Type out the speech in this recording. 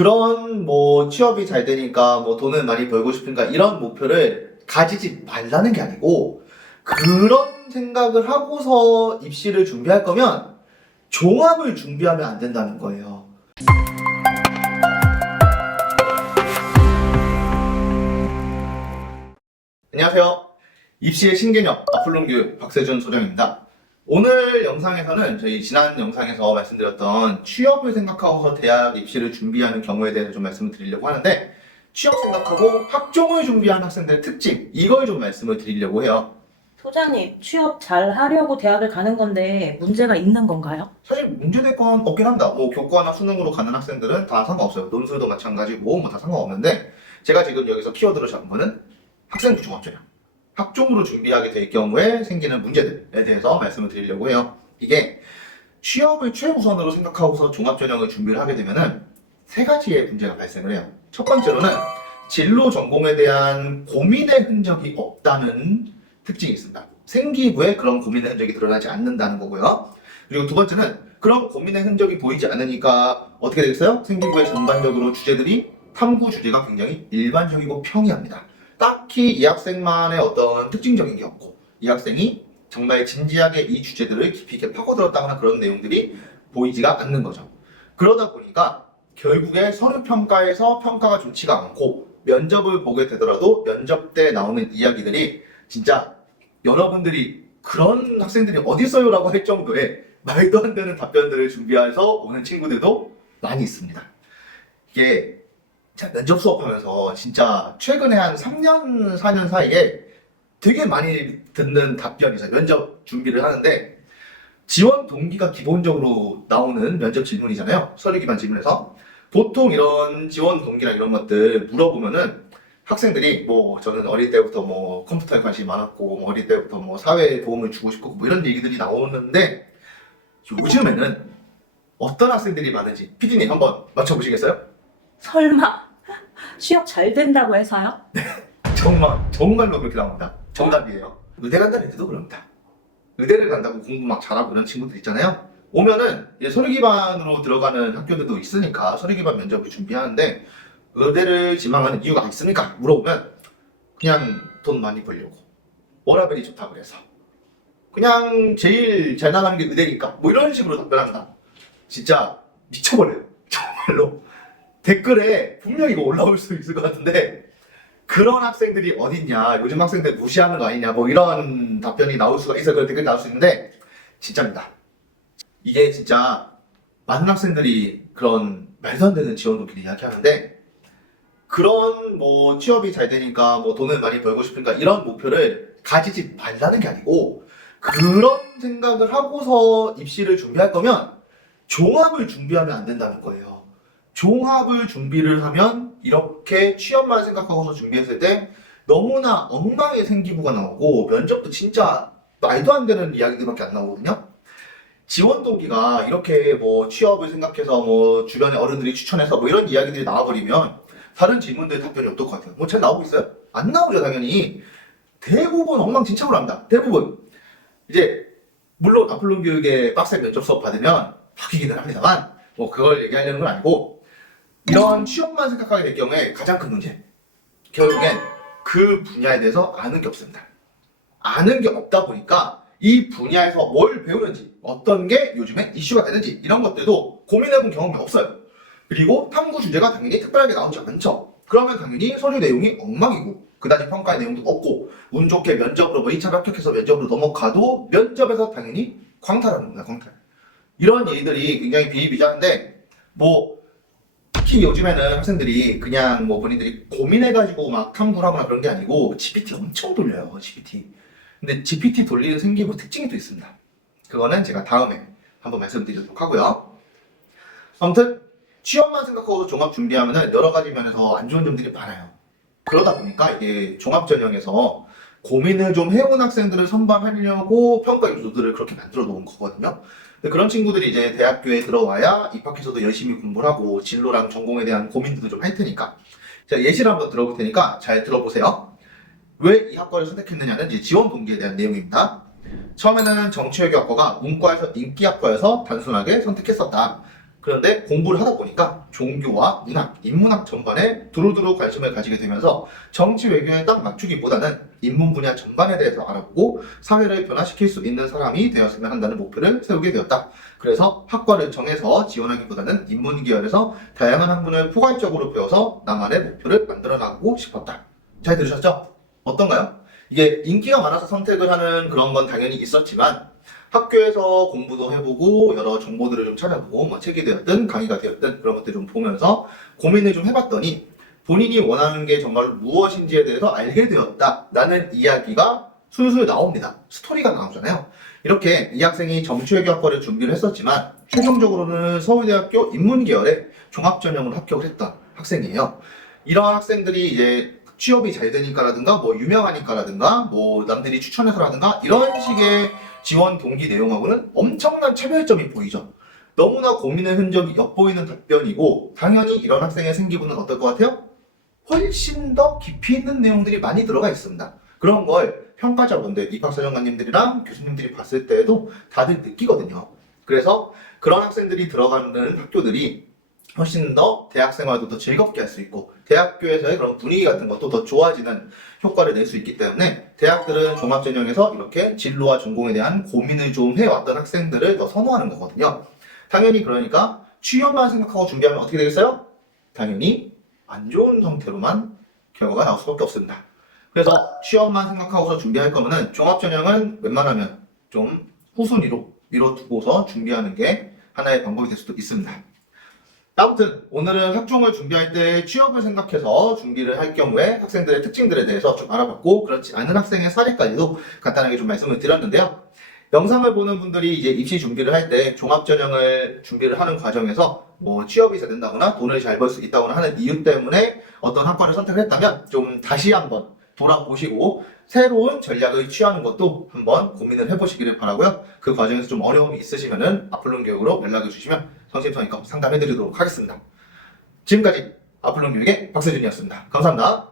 그런 뭐 취업이 잘 되니까 뭐 돈을 많이 벌고 싶으니까 이런 목표를 가지지 말라는 게 아니고, 그런 생각을 하고서 입시를 준비할 거면 종합을 준비하면 안 된다는 거예요. 안녕하세요. 입시의 신개념 아플론교육 박세준 소장입니다. 오늘 영상에서는 저희 지난 영상에서 말씀드렸던 취업을 생각하고서 대학 입시를 준비하는 경우에 대해서 좀 말씀을 드리려고 하는데, 취업 생각하고 학종을 준비하는 학생들의 특징, 이걸 좀 말씀을 드리려고 해요. 소장님, 취업 잘 하려고 대학을 가는 건데 문제가 있는 건가요? 사실 문제될 건 없긴 합니다. 뭐 교과나 수능으로 가는 학생들은 다 상관없어요. 논술도 마찬가지고 뭐 다 상관없는데, 제가 지금 여기서 키워드로 잡은 거는 학생부 종합전형, 학종으로 준비하게 될 경우에 생기는 문제들에 대해서 말씀을 드리려고 해요. 이게 취업을 최우선으로 생각하고서 종합전형을 준비를 하게 되면은 세 가지의 문제가 발생을 해요. 첫 번째로는 진로 전공에 대한 고민의 흔적이 없다는 특징이 있습니다. 생기부에 그런 고민의 흔적이 드러나지 않는다는 거고요. 그리고 두 번째는 그런 고민의 흔적이 보이지 않으니까 어떻게 되겠어요? 생기부의 전반적으로 주제들이 탐구 주제가 굉장히 일반적이고 평이합니다. 딱히 이 학생만의 어떤 특징적인 게 없고, 이 학생이 정말 진지하게 이 주제들을 깊이 있게 파고들었다거나 그런 내용들이 보이지가 않는 거죠. 그러다 보니까 결국에 서류 평가에서 평가가 좋지가 않고, 면접을 보게 되더라도 면접 때 나오는 이야기들이 진짜 여러분들이 그런 학생들이 어디 있어요? 라고 할 정도의 말도 안 되는 답변들을 준비해서 오는 친구들도 많이 있습니다. 이게 제가 면접 수업하면서 진짜 최근에 한 3년, 4년 사이에 되게 많이 듣는 답변이죠. 면접 준비를 하는데 지원 동기가 기본적으로 나오는 면접 질문이잖아요. 서류 기반 질문에서. 보통 이런 지원 동기나 이런 것들 물어보면은 학생들이 뭐 저는 어릴 때부터 뭐 컴퓨터에 관심이 많았고, 뭐 어릴 때부터 뭐 사회에 도움을 주고 싶고 뭐 이런 얘기들이 나오는데, 요즘에는 어떤 학생들이 많은지 PD님 한번 맞춰보시겠어요? 설마 취업 잘 된다고 해서요? 정말로 그렇게 나옵니다. 정답이에요. 의대 간다는 애들도 그럽니다. 의대를 간다고 공부 막 잘하고 이런 친구들 있잖아요. 오면은 이제 서류 기반으로 들어가는 학교들도 있으니까 서류 기반 면접을 준비하는데, 의대를 지망하는 이유가 있습니까? 물어보면 그냥 돈 많이 벌려고, 워라밸이 좋다 그래서, 그냥 제일 잘 나가는 게 의대니까, 뭐 이런 식으로 답변합니다. 진짜 미쳐버려요. 정말로. 댓글에 분명히 이거 올라올 수 있을 것 같은데, 그런 학생들이 어딨냐, 요즘 학생들 무시하는 거 아니냐, 뭐 이런 답변이 나올 수가 있어요. 그런 댓글이 나올 수 있는데 진짜입니다. 이게 진짜 많은 학생들이 그런 말도 안 되는 지원 동기를 이야기하는데, 그런 뭐 취업이 잘 되니까 뭐 돈을 많이 벌고 싶으니까 이런 목표를 가지지 말라는 게 아니고, 그런 생각을 하고서 입시를 준비할 거면 종합을 준비하면 안 된다는 거예요. 종합을 준비를 하면 이렇게 취업만 생각하고서 준비했을 때 너무나 엉망의 생기부가 나오고, 면접도 진짜 말도 안 되는 이야기들밖에 안 나오거든요. 지원 동기가 이렇게 뭐 취업을 생각해서 뭐 주변에 어른들이 추천해서 뭐 이런 이야기들이 나와버리면 다른 질문들 답변이 어떨 것 같아요? 뭐 잘 나오고 있어요? 안 나오죠, 당연히. 대부분 엉망진창으로 합니다. 대부분. 이제 물론 아플론 교육의 빡센 면접 수업 받으면 바뀌기는 합니다만, 뭐 그걸 얘기하려는 건 아니고, 이런 취업만 생각하게 될 경우에 가장 큰 문제, 결국엔 그 분야에 대해서 아는 게 없습니다. 아는 게 없다 보니까 이 분야에서 뭘 배우는지, 어떤 게 요즘에 이슈가 되는지 이런 것들도 고민해본 경험이 없어요. 그리고 탐구 주제가 당연히 특별하게 나오지 않죠. 그러면 당연히 서류 내용이 엉망이고 그다지 평가의 내용도 없고, 운 좋게 면접으로 뭐 2차 합격해서 면접으로 넘어가도 면접에서 당연히 광탈하는 겁니다. 광탈. 이런 일들이 굉장히 비일비재한데, 뭐 특히 요즘에는 학생들이 그냥 뭐 본인들이 고민해가지고 막 탐구를 하거나 그런 게 아니고 GPT 엄청 돌려요. GPT. 근데 GPT 돌리는 생기부 특징이 또 있습니다. 그거는 제가 다음에 한번 말씀드리도록 하고요. 아무튼 취업만 생각하고 종합 준비하면은 여러 가지 면에서 안 좋은 점들이 많아요. 그러다 보니까 이게 종합전형에서 고민을 좀 해온 학생들을 선발하려고 평가 요소들을 그렇게 만들어 놓은 거거든요. 근데 그런 친구들이 이제 대학교에 들어와야 입학해서도 열심히 공부를 하고 진로랑 전공에 대한 고민들도 좀 할 테니까, 제가 예시를 한번 들어볼 테니까 잘 들어보세요. 왜 이 학과를 선택했느냐는 이제 지원 동기에 대한 내용입니다. 처음에는 정치외교학과가 문과에서 인기학과여서 단순하게 선택했었다. 그런데 공부를 하다 보니까 종교와 문학, 인문학 전반에 두루두루 관심을 가지게 되면서 정치 외교에 딱 맞추기보다는 인문 분야 전반에 대해서 알아보고 사회를 변화시킬 수 있는 사람이 되었으면 한다는 목표를 세우게 되었다. 그래서 학과를 정해서 지원하기보다는 인문 계열에서 다양한 학문을 포괄적으로 배워서 나만의 목표를 만들어 나가고 싶었다. 잘 들으셨죠? 어떤가요? 이게 인기가 많아서 선택을 하는 그런 건 당연히 있었지만 학교에서 공부도 해보고 여러 정보들을 좀 찾아보고 뭐 책이 되었든 강의가 되었든 그런 것들 좀 보면서 고민을 좀 해봤더니 본인이 원하는 게 정말 무엇인지에 대해서 알게 되었다라는 이야기가 술술 나옵니다. 스토리가 나오잖아요. 이렇게 이 학생이 정치외교학과를 준비를 했었지만 최종적으로는 서울대학교 인문계열에 종합전형으로 합격을 했던 학생이에요. 이러한 학생들이 이제 취업이 잘 되니까라든가 뭐 유명하니까라든가 뭐 남들이 추천해서라든가 이런 식의 지원 동기 내용하고는 엄청난 차별점이 보이죠. 너무나 고민의 흔적이 엿보이는 답변이고 당연히 이런 학생의 생기부는 어떨 것 같아요? 훨씬 더 깊이 있는 내용들이 많이 들어가 있습니다. 그런 걸 평가자분들, 입학사정관님들이랑 교수님들이 봤을 때에도 다들 느끼거든요. 그래서 그런 학생들이 들어가는 학교들이 훨씬 더 대학 생활도 더 즐겁게 할 수 있고 대학교에서의 그런 분위기 같은 것도 더 좋아지는 효과를 낼 수 있기 때문에 대학들은 종합전형에서 이렇게 진로와 전공에 대한 고민을 좀 해왔던 학생들을 더 선호하는 거거든요. 당연히 그러니까 취업만 생각하고 준비하면 어떻게 되겠어요? 당연히 안 좋은 형태로만 결과가 나올 수밖에 없습니다. 그래서 취업만 생각하고서 준비할 거면은 종합전형은 웬만하면 좀 후순위로 미뤄두고서 준비하는 게 하나의 방법이 될 수도 있습니다. 아무튼 오늘은 학종을 준비할 때 취업을 생각해서 준비를 할 경우에 학생들의 특징들에 대해서 좀 알아봤고 그렇지 않은 학생의 사례까지도 간단하게 좀 말씀을 드렸는데요. 영상을 보는 분들이 이제 입시 준비를 할 때 종합전형을 준비를 하는 과정에서 뭐 취업이 잘 된다거나 돈을 잘 벌 수 있다거나 하는 이유 때문에 어떤 학과를 선택을 했다면 좀 다시 한번 돌아보시고 새로운 전략을 취하는 것도 한번 고민을 해보시기를 바라고요. 그 과정에서 좀 어려움이 있으시면은 아플론 교육으로 연락을 주시면 성심성의껏 상담해드리도록 하겠습니다. 지금까지 아플론 교육의 박세준이었습니다. 감사합니다.